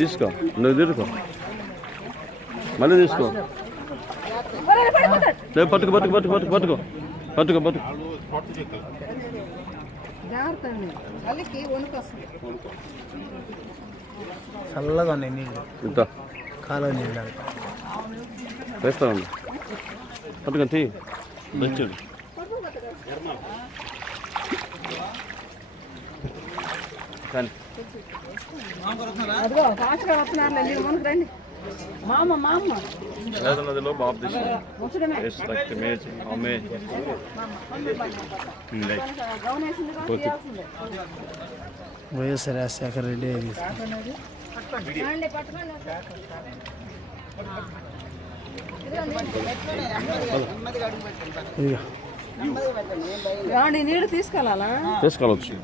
తీసుకో, నువ్వు తిరుకో, మళ్ళీ తీసుకో. పట్టుకో పట్టుకో పట్టుకో పట్టుకో పట్టుకో పట్టుకో పట్టుకో. చల్లగా ఉన్నాయి నీళ్ళు, ఇంత కాలువ నీళ్ళు వేస్తా ఉండు. పట్టుకొని తీ మంచిడు. కానీ నదిలో బాబు వైఎస్ఆర్ రాజశేఖర రెడ్డి అది నీళ్ళు తీసుకెళ్ళాలా? తీసుకెళ్ళవచ్చు.